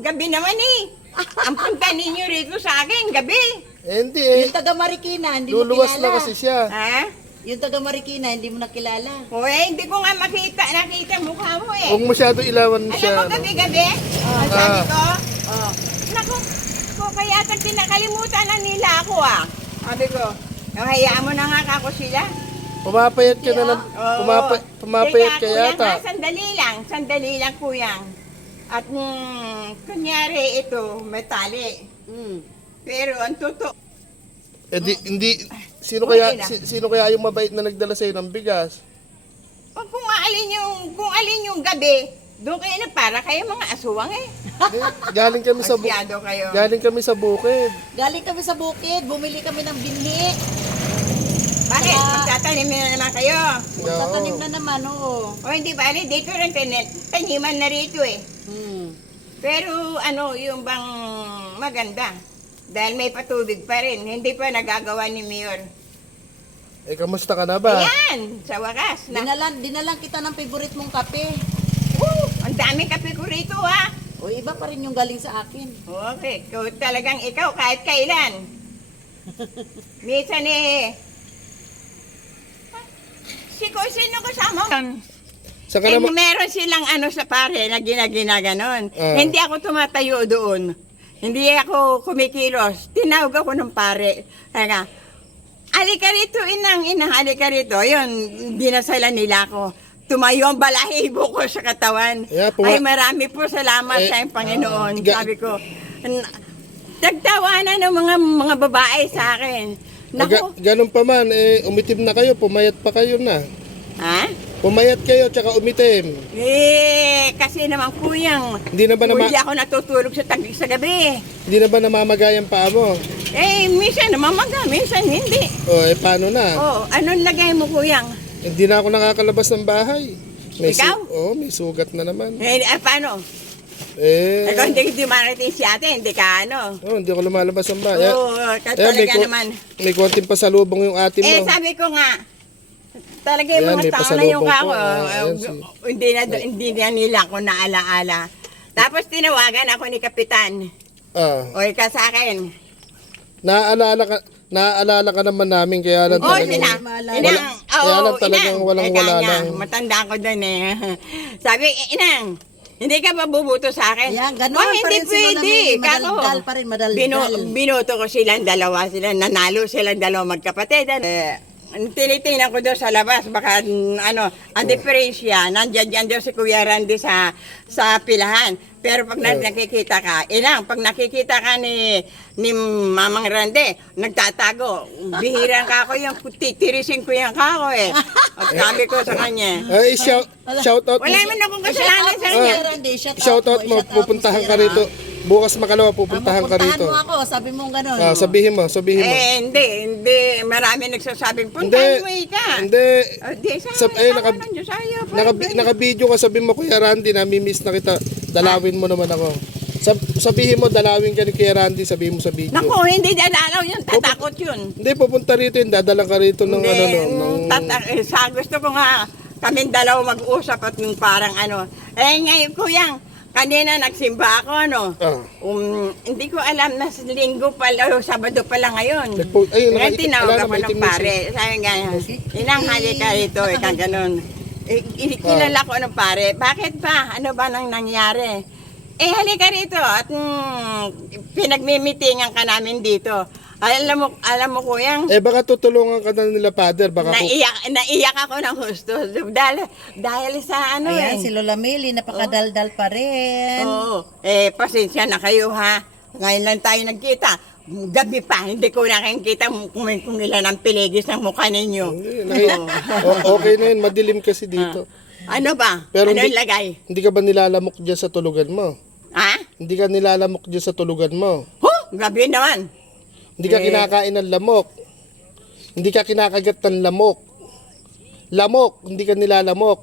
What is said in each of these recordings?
gabi naman eh. Ang punta ninyo rito sa akin, gabi. Eh, hindi eh. Yung taga Marikina, hindi mo Luluwas kilala. na kasi siya. Ha? Yung taga Marikina, hindi mo nakilala. O eh, hindi ko nga makita, nakita mukha mo eh. Huwag masyado ilawan Alam siya. mo ano. gabi-gabi? Ang sabi Ah. ko, oh, naku, ko kaya tag kinakalimutan na nila ako ah. Sabi ko, oh, hayaan mo na nga ako sila. Pumapayat ka na lang. Oo. Pumapa, pumapayat Teka, ka kuya, yata. nga, sandali lang, sandali lang kuyang. At mm, kunyari ito, may tali. Mm. Pero ang totoo, Eh di, hindi, sino kaya, na. si- sino kaya yung mabait na nagdala sa'yo ng bigas? Pag kung alin yung, kung alin yung gabi, doon kayo na para kayo mga aswang eh. Eh, galing kami sa bu- kayo. galing kami sa bukid. Galing kami sa bukid, bumili kami ng binhi. Bakit? Magtatanim na naman kayo. Tatanim na naman, oo. O hindi ba, dito rin tin- taniman na rito eh. Hmm. Pero ano, yung bang maganda. Dahil may patubig pa rin. Hindi pa nagagawa ni Mayor. Eh, kamusta ka na ba? Ayan, sa wakas. Na, Dinalan, dinalan kita ng favorite mong kape. Woo! ang daming kape ko rito ha. O iba pa rin yung galing sa akin. Okay, kung talagang ikaw kahit kailan. Minsan eh, si ko sino kasama? Saan ka Eh, naman? meron silang ano sa pare na ginagina ganon. Ah. Hindi ako tumatayo doon. Hindi ako kumikilos. Tinawag ako ng pare. Kaya nga, alika rito, inang, inang, alika rito. Yun, dinasalan nila ako. Tumayo ang balahibo ko sa katawan. Yeah, puma- Ay, marami po salamat Eh, sa iyong Panginoon. ga- Sabi ko, "N- nagtawanan ng mga mga babae sa akin. Ga- Naku, ganun pa man, eh, umitim na kayo, pumayat pa kayo na. ha? Pumayat kayo, tsaka umitim. Eh, kasi naman kuyang, Hindi na ba nama, Hindi ako natutulog sa tagig sa gabi. hindi na ba namamagay ang paa mo? Eh, minsan namamaga, minsan hindi. O, eh, paano na? Oh, anong lagay mo, kuyang? Hindi na ako nakakalabas ng bahay. Ikaw? oh, may sugat na naman. Eh, ah, paano? Eh, Ikaw hindi hindi marating si ate, hindi ka ano. oh, hindi ako lumalabas ng bahay. Oo, oh, Eh, may, talaga ko- naman. may konting pasalubong yung ate mo. Eh, sabi ko nga, talaga yung Ayan, mga may tao na pasalubong yung kako, po. Ah, ayan, si- hindi, na, hindi na nila ako naalaala. Tapos tinawagan ako ni Kapitan. ah, O, ika sa akin. naaalala ka, naaalala ka naman namin kaya lang Oh, talagang- sina. Wala- Inang, kaya oo, lang talagang inang. walang-wala Eka niya, lang. Matanda ko doon eh. Sabi, inang, hindi ka ba bubuto sa akin? Ayan, ganun Oh, pa hindi rin si pwede. Kako. madaldal pa rin, madaldal. Bino- binoto ko silang dalawa sila. Nanalo silang dalawa magkapatid. Eh, tinitingnan ko doon sa labas, baka ano, ang diferensya, nandyan dyan doon si Kuya Randy sa, sa pilahan. Pero pag na- nakikita ka, ilang, pag nakikita ka ni, ni Mamang Randy, nagtatago. Bihira ka ako yung titirisin ko yung kako eh. At sabi ko sa kanya, Eh, shout, shout out wala naman akong kasalanan sa kanya. mo, Randy. Shout, shout out mo, pupuntahan ka rito. Bukas makalawa, pupuntahan ka rito. mo ako, sabi mo gano'n. Ah, sabihin mo, sabihin mo. Eh, hindi, hindi. Marami nagsasabing, Hindi, puntahan mo ika. hindi. Oh, di, sa, Sab- eh, naka- Diyos ayaw. Naka, naka-video ka, sabihin mo, Kuya Randy, namimiss na kita. Dalawin mo naman ako. Sab, sabihin mo, dalawin ka ni Kuya Randy, sabihin mo sa video. Naku, hindi dadalaw yun. Tatakot yun. Hindi, pupunta rito yun. Dadalang ka rito ng Hindi, ano, no, mm, ng... tata- eh, sa gusto ko nga, kaming dalaw mag-usap at yung parang ano. Eh, ngayon, kuyang, kanina nagsimba ako, ano. Ah. Um, hindi ko alam na sa linggo pala, o sabado pala ngayon. Nagpo- ay, Ngayon nakaitim- tinawag wala ako ng maitim na pare. Sabi nga, inang halika rito, ika ganun. Eh, i- kilala ko ng pare. Bakit ba? Ano ba nang nangyari? Eh, halika rito at mm, pinagmimitingan ka namin dito. Alam mo, alam mo kuyang, Eh, baka tutulungan ka na nila, Father. Baka ku- naiyak, naiyak ako ng gusto. Dahil, dahil sa ano Ayan, eh. si Lola Meli, napakadaldal pa rin. Oo. Eh, pasensya na kayo ha. Ngayon lang tayo nagkita. Gabi pa, hindi ko nakikita kung, kung ilan ang piligis ng mukha ninyo. Naki- O- okay na yun, madilim kasi dito. Ano ba? Pero ano hindi- yung lagay? Hindi ka ba nilalamok dyan sa tulugan mo? Ha? Hindi ka nilalamok dyan sa tulugan mo? Huh? Gabi naman. Hindi ka kinakain ng lamok. Hindi ka kinakagat ng lamok. Lamok, hindi ka nilalamok.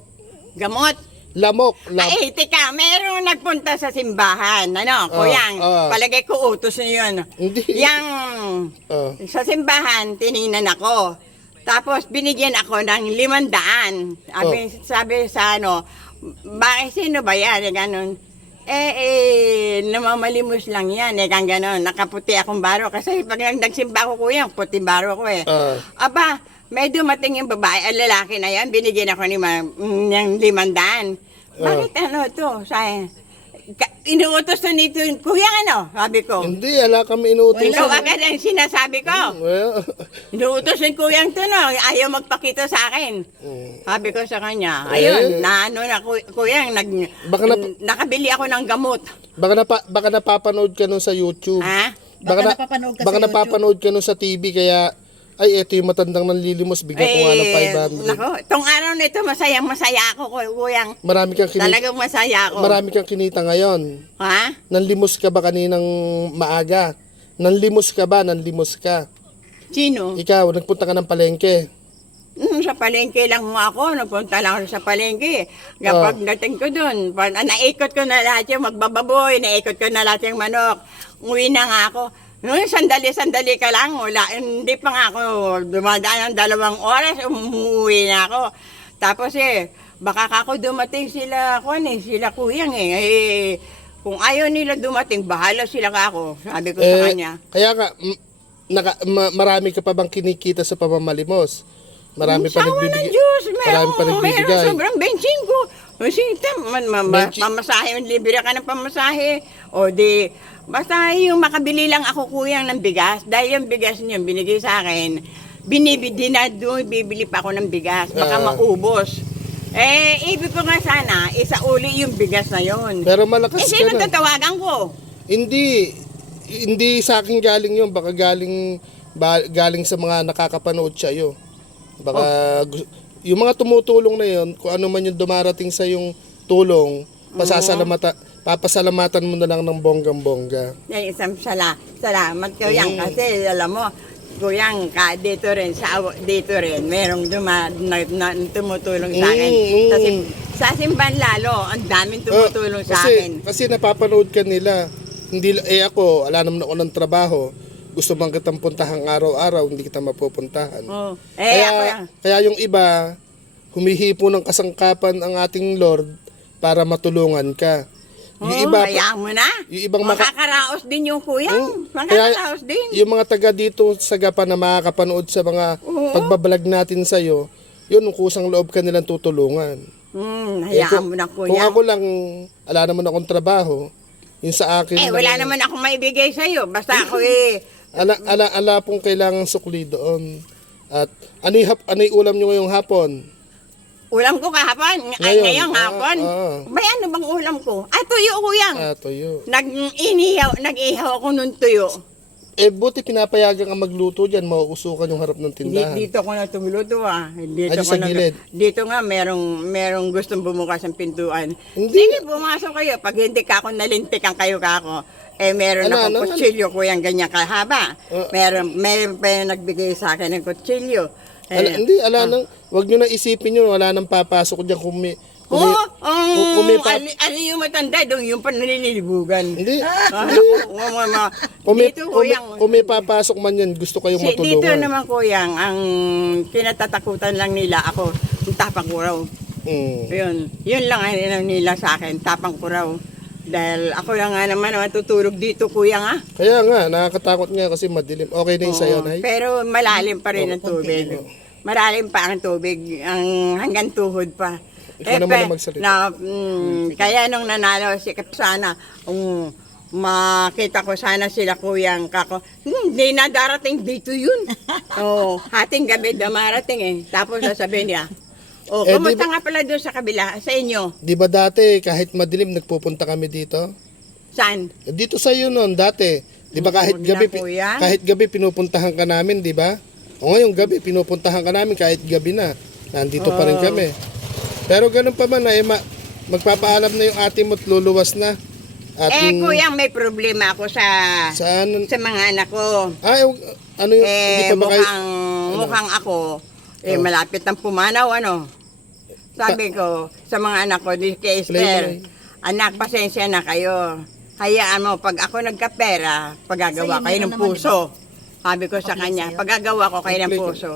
Gamot. Lamok, lam Ay, tika, merong nagpunta sa simbahan. Ano, kuyang, ah. palagay ko utos na yun. Hindi. Yang, Ah. sa simbahan, tiningnan ako. Tapos, binigyan ako ng limandaan. Sabi, Oh. sabi sa ano, bakit sino ba yan? Ganon. Eh, eh, nam- pamamalimos lang yan. Eh, kang gano'n, nakaputi akong baro. Kasi pag nagsimba ko kuya, puti baro ko eh. Ah. Aba, may dumating yung babae, ang lalaki na yan, binigyan ako ni ma, ng limandaan. Bakit ano to? Say, ka, inuutos na nito, yung kuya ano? Sabi ko. Hindi, ala kami inuutos. Ikaw agad ang sinasabi ko. Well, Inuutos yung kuyang to, no? Ayaw magpakita sa akin. mm. Sabi ko sa kanya, Eh. ayun, na ano na, ku- kuyang, nag, Baka nap- nakabili ako ng gamot. baka, napa, baka napapanood ka nun sa YouTube. Ha? Baka na- napapanood ka baka sa YouTube. napapanood ka nun sa TV, kaya, ay, eto yung matandang nanlilimos, bigyan ko nga ng Eh, 500. Nako, tong araw na ito, masayang masaya ako, kuy- kuyang. Marami kang kinita, Talagang masaya ako. marami kang kinita ngayon. Ha? Nanlimos ka ba kaninang maaga? Nanlimos ka ba? Nanlimos ka. Sino? Ikaw, nagpunta ka ng palengke. Mm, sa palengke lang mo ako, napunta lang ako sa palengke. Kapag Ah. dating ko ah, naikot ko na lahat yung magbababoy, naikot ko na lahat yung manok. Uwi na nga ako. Noon, sandali-sandali ka lang, wala, hindi pa nga ako dumadaan ng dalawang oras, umuwi na ako. Tapos eh, baka ako dumating sila, kung eh, sila kuyang eh. eh kung ayaw nila dumating, bahala sila ka ako. Sabi ko sa kanya. kaya nga, m- naka, ma- marami ka pa bang kinikita sa pamamalimos? Marami pa Sawa ng nagbibigay. Diyos, Marami meron, pa meron nagbibigay. sobrang bensin ko. Masita, man, man, Bensin- pamasahe, libre ka ng pamasahe. O di, basta yung makabili lang ako kuyang ng bigas. Dahil yung bigas niyo binigay sa akin, binibili na doon, bibili pa ako ng bigas. Baka Ah. maubos. Eh, ibig ko nga sana, isa uli yung bigas na yon. Pero Eh, malakas ka sino na. tatawagan ko? Hindi, hindi sa akin galing yun. Baka galing, ba, galing sa mga nakakapanood sa'yo. Baka, Oh. gu- yung mga tumutulong na yun, kung ano man yung dumarating sa yung tulong, pasasalamata, papasalamatan mo na lang ng bonggang-bongga. Ay, isang sala, salamat ko Mm. kasi alam mo, kuyang ka dito rin sa aw- dito rin merong duma, na, na, tumutulong sa akin. Mm, mm. Sa, sim- sa lalo, ang daming tumutulong Ah, sa kasi, akin. Kasi napapanood ka nila. Hindi, eh ako, wala naman ako ng trabaho. Gusto bang kitang puntahan araw-araw, hindi kita mapupuntahan. Oh. Eh, ako kaya, yan. kaya yung iba, humihipo ng kasangkapan ang ating Lord para matulungan ka. Yung Oh, iba, hayaan mo na. yung ibang maka- Makakaraos din yung kuyang. Hmm, kaya Makakaraos din. yung mga taga dito sa Gapan na makakapanood sa mga Oo. pagbabalag natin sa'yo, yun, kung kusang loob ka nilang tutulungan. Hmm, Eh, hayaan kung, mo na kung kuya. ako lang, ala naman akong trabaho, yung sa akin Eh, lang- wala naman akong maibigay sa'yo. Basta ako eh, Ala, ala, ala pong kailangan sukli doon. At ano yung, hap- ano yung ulam nyo ngayong hapon? ulam ko kahapon. Ay, Ngayon, ngayong ah, hapon. ah. May ano bang ulam ko? Ah, tuyo kuyang. Ah, tuyo. Nag-inihaw, nag-ihaw ako ng tuyo. Eh, buti pinapayagan ka magluto dyan, mauusukan yung harap ng Di- tindahan. Dito ko na tumuluto ah. Dito Ay, ko sa na, gilid. Dito nga merong merong gustong bumukas ng pintuan. Hindi. Sige, pumasok kayo. Pag hindi ka ako nalintikan kayo ka ako. Eh, meron Ano, akong ano, kutsilyo ko yung ganyan kahaba. Uh, meron, meron pa yung nagbigay sa akin ng kutsilyo. Eh, Ala, hindi, ala nang, wag nyo na isipin yun, wala nang papasok dyan kung may, Oo, ang kung may pa- ali, ali yung matanda doon, yung pananilibugan. hindi, Ah, ma- kung may, dito, may, kuyang, may papasok man yan, gusto kayong si, dito matulungan. naman kuyang, ang kinatatakutan lang nila ako, yung tapang ko raw. Mm. Yun, yun lang ang ano nila sa akin, tapang ko raw. Dahil ako lang nga naman matutulog dito, kuya nga. Kaya nga, nakakatakot nga kasi madilim. Okay na yung sa'yo, Nay? Pero malalim pa rin ang tubig. Malalim pa ang tubig, ang hanggang tuhod pa. Ikaw naman ang magsalita. Na, mm, kaya nung nanalo si Kap sana, um, makita ko sana sila kuyang kako. Hmm, Hindi na darating dito yun. Oo, hating gabi dumarating eh. Tapos sasabihin niya, Oh, Eh, kumusta ba- nga pala doon sa kabila, sa inyo? Di ba dati, kahit madilim, nagpupunta kami dito? Saan? Eh, Dito sa iyo noon dati. 'Di ba kahit Huwag na, gabi kahit gabi pinupuntahan ka namin, 'di ba? O ngayong gabi pinupuntahan ka namin kahit gabi na. Nandito pa rin kami. Pero ganun pa man ay ma- magpapaalam na yung ate mo at luluwas na. At eh, yung- kuya, may problema ako sa saan sa mga anak ko. ay ano yung hindi Eh, pa ba kayo mukhang, mukhang ako, eh, malapit ang pumanaw, ano. Sabi ko, sa mga anak ko, di kay Esther, na eh. anak, pasensya na kayo. Hayaan mo, pag ako nagkapera, Sa'yo, paggagawa kayo ng naman, puso. Sabi ko sa Okay, kanya, sa'yo. paggagawa ko kayo ng puso.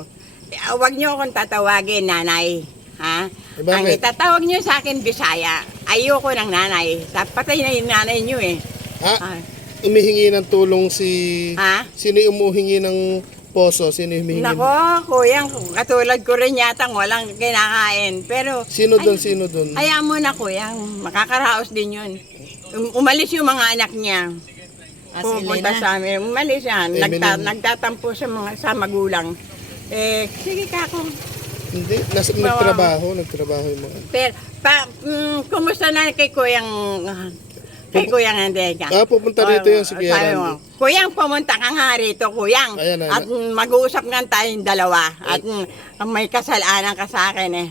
Eh, Huwag niyo akong tatawagin, nanay. Ha? Eh, bakit? Ang itatawag niyo sa akin, Bisaya. Ayoko ng nanay. Patay na yung nanay niyo eh. Ah, Ah. umihingi ng tulong si... Ha? Sino yung umuhingi ng poso? Sino yung humihingi? Nako, kuyang, katulad ko rin yata walang kinakain. Pero, Sino doon? Sino doon? hayaan mo na kuyang, makakaraos din yun. Um- Umalis yung mga anak niya. Ah, si Pupunta Elena. sa amin. Umalis yan. Eh, Nagta- minum- nagtatampo sa mga sa magulang. Eh, sige ka ako. Hindi. Nasa, nagtrabaho. Nagtrabaho yung mga... Pero, pa, mm, kumusta na kay Kuyang, ah, kay Kuyang Andeka? Ah, pupunta rito yan si Kuya Sabi Randy. mo, Kuyang, pumunta ka nga rito, Kuyang. Ayan, ayan. At mm, mag-uusap nga tayong dalawa. At mm, may kasalanan ka sa akin eh.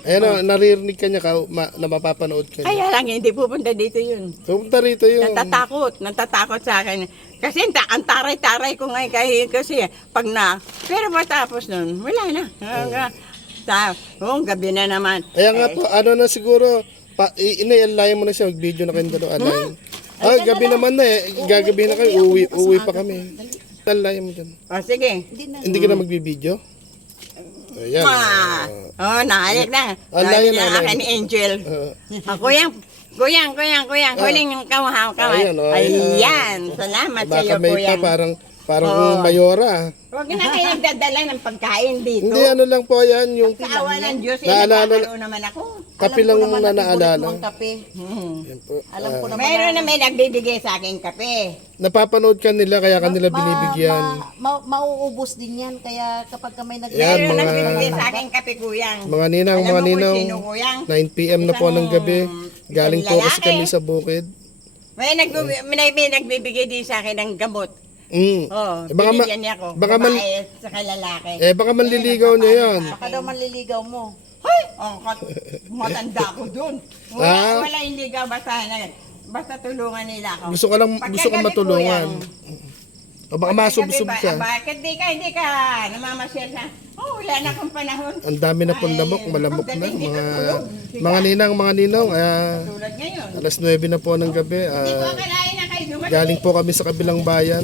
Ayan o, naririnig ka niya ka, ma, na mapapanood ka niya. Kaya lang, hindi pupunta dito yun. Pupunta rito yun. Natatakot, natatakot sa akin. Kasi ta- ang taray-taray ko ngayon kasi, kasi pag na, pero matapos nun, wala na. Hanggang, sa, oh, gabi na naman. Ayan nga po, ano na siguro, pa, i- inaialayan mo na siya, mag-video na kayong dalawa. alayan. Ah, gabi naman na eh. Gagabi na kayo, uwi, uwi pa kami. Alayan mo dyan. O, sige. Hindi ka na magbibideo? Ayan. Ah, oh, nahalik na. Alayan Nahalik na, na alayan. akin ni Angel. Ah, Ah, kuyang, kuyang, kuyang, kuyang, huling kawahaw kamay. Ayan, oh, ayan. Ayan, salamat sa iyo, Makamay pa, kuyang. parang, parang Oo. mayora. Huwag na kayo nagdadala ng pagkain dito. Hindi, ano lang po yan, yung Sa awa ng Diyos, eh, Naalala- nagkakaroon naman ako. kape lang na naalala. Kape. Hmm. Yan po. Alam ko Ah, naman Mayroon na may nagbibigay sa akin kape. napapanood ka nila, kaya kanila binibigyan. Ma, ma, mauubos din yan. Kaya kapag ka may nag- Yan, Mayroon mga- nagbibigay sa akin kape, kuyang. Mga ninang, Alam mga mo kung ninang, sino, kuyang? 9pm na po ng gabi. Isang Galing po kasi lalaki. kami sa bukid. May, nagbi- may, may nagbibigay din sa akin ng gamot. Mm. Oh, Eh, baka ma- binigyan niya ako. baka man- babae sa lalaki. Eh, baka manliligaw niya yan. Baka daw manliligaw mo. Hoy! Oh, kat- matanda ko dun. Wala, Ah. wala hindi ka basta na Basta tulungan nila ako. Gusto ka lang, gusto ka gabi, matulungan. O baka masubsob gabi ba- ka. Bakit di ka, hindi ka namamasyal sa, oh, wala na akong panahon. Ang dami na pong Ay, lamok, malamok na. pagdating dito, Mga, tulog. mga ninang, mga ninong. ah, Tulad ngayon. alas 9 na po ng gabi. Hindi ko ah, akalain na kayo dumating. galing po kami sa kabilang bayan.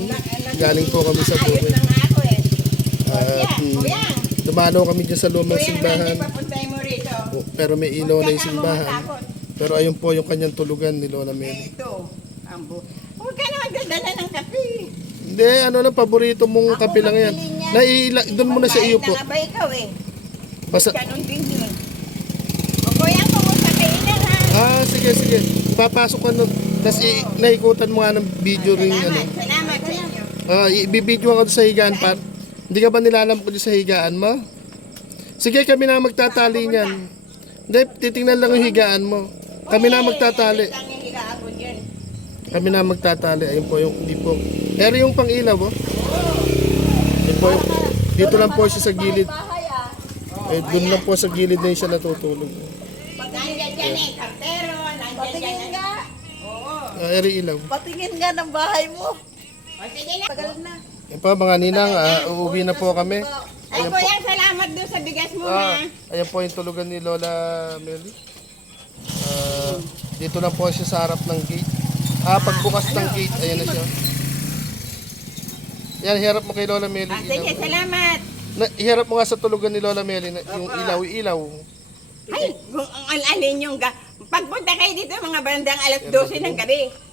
Galing po kami sa bukid. na eh. Ah, mm, kuya. Dumalo kami dyan sa lumang simbahan. mo rito. Pero may ilaw na yung na simbahan. Pero ayun po yung kanyang tulugan ni Lola Mel. Eh, ito. Bu- Huwag ka na magdadala ng kape. Hindi, ano lang, paborito mong kape lang yan. Naila, doon muna sa iyo po. Kahit na nga ba ikaw eh. Basta, Ganun din yun. O kuya, kumusta kayo na ha? ah, sige, sige. Papasok ka na. Tapos naikutan mo nga ng video rin. Ano. Salamat, inyo. Ah, ibibidyo ako sa higaan pa. Hindi ka ba nilalam ko sa higaan mo? Sige, kami na magtatali niyan. Hindi, titingnan lang yung higaan mo. Kami na magtatali. Kami na magtatali. Ayun po yung, hindi po. Pero yung pang ilaw, oh. Ayun po yung, dito lang po siya sa gilid. Eh, doon lang po sa gilid na siya natutulog. Nandiyan dyan eh, kartero, nandiyan Patingin dyan. nga. Oo. Ah, eri ilaw. Patingin nga ng bahay mo. Sige na. Tagal na. Ayun po mga ninang, ah, uuwi na po kami. Ay kuya, salamat doon sa bigas mo ha. Ah, ayan po yung tulugan ni Lola Meli. Ah, dito lang po siya sa harap ng gate. Ah, pagbukas ng gate, ayan na siya. Yan, hiharap mo kay Lola Meli. Ah, sige, ilaw. salamat. Na, iharap mo nga sa tulugan ni Lola Meli, na, yung ilaw, ilaw. Ay, kung ang alin yung ga... Pagpunta kayo dito mga bandang alas 12 ng gabi.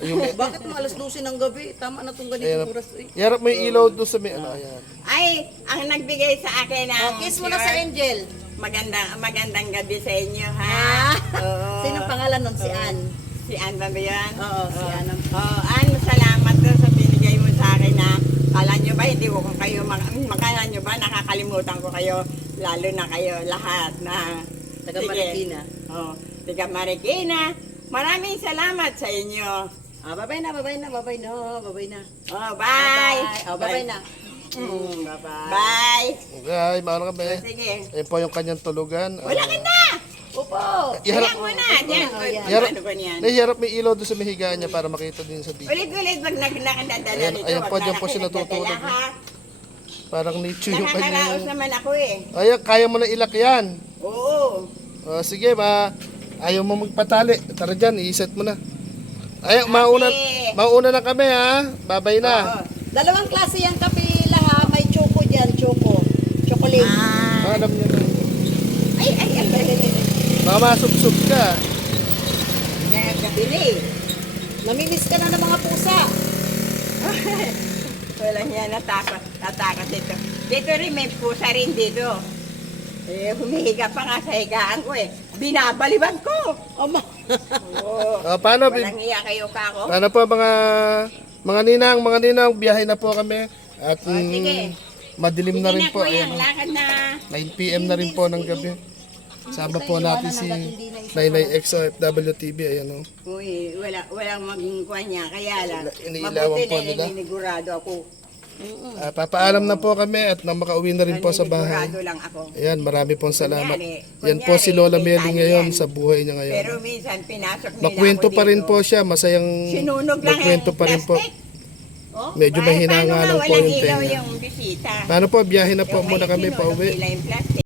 Ayun, Bakit mga alas 12 ng gabi? Tama na itong ayan. ganitong oras. Eh. Iharap mo yung ilaw doon sa may, ano, ayan. Ay, ang nagbigay sa akin ng... Oh, kiss mo na sa Angel. Magandang, magandang gabi sa inyo, ha? Ah. Oo. Sino pangalan nun? Si Ann. Si Ann ba ba yan? Oo, si Ann. Oo, Ann, salamat doon sa binigay mo sa akin na kala nyo ba, hindi ko kung kayo, mak- makala nyo ba, nakakalimutan ko kayo, lalo na kayo lahat na... Taga Sige. Marikina. Oo, taga Marikina. Maraming salamat sa inyo. Ah, babay na, babay na, babay na, babay na. Oh, bye! Oh, babay na. Mm, Bye-bye. Bye! Okay, mga kami. Sige. Ayan po yung kanyang tulugan. Wala ka na! Opo. Kaya mo na! Diyan, Oh, yan. Iharap, ano ba niyan? iharap yung ilaw doon sa may higaan niya para makita din sa video. Ulit-ulit pag nagdadala Ayan, nito. ayan po, dyan po siya natutulog. Parang nature yung Nakakaraos kanyang... naman ako eh. Ayan, kaya mo na ilak yan. Oo. Oh, sige, ma ayaw mo magpatali. Tara dyan, i-set mo na. Ay, mauna, mauna na kami ha. Babay na. Dalawang klase yung kape lang ha. May choco dyan, choco. Chocolate. Ah. Alam niyo na. Ay, ay, ay, ay, ay, ay. Baka masubsob ka. Dahil gabi na eh. Namimiss ka na ng mga pusa. Walang yan, natakot. Natakot dito. Dito rin, may pusa rin dito. Eh, humihiga pa nga sa higaan ko eh. Binabalibag ko. Oma. Oo. Ah, paano? Walang iya kayo ka ako. Ano po mga mga ninang, mga ninang, biyahe na po kami. At Oh, sige. mm, madilim na rin Sige po. kuya, Ayan, lakad na. 9 p.m. na rin po ng gabi. Sama po natin si Nainay XOFW TV. Ayan oh. o. Uy, wala, walang maging kuha niya. Kaya lang, Iniilawan mabuti po na nila. ninigurado ako. Ah, papaalam na po kami at nang makauwi na rin po sa bahay. Ninigurado lang ako. Ayan, marami pong salamat. Kunyari, Yan po si Lola Meli ngayon yan. sa buhay niya ngayon. Pero minsan, pinasok nila Makwento ako pa rin dito. po siya, masayang Sinunog lang magkwento eh, pa rin po. plastic. Oh, Medyo mahina nga lang po yung tenga. yung bisita. Paano po, biyahe na po Yung muna kami sinunog pa uwi. nila yung plastic.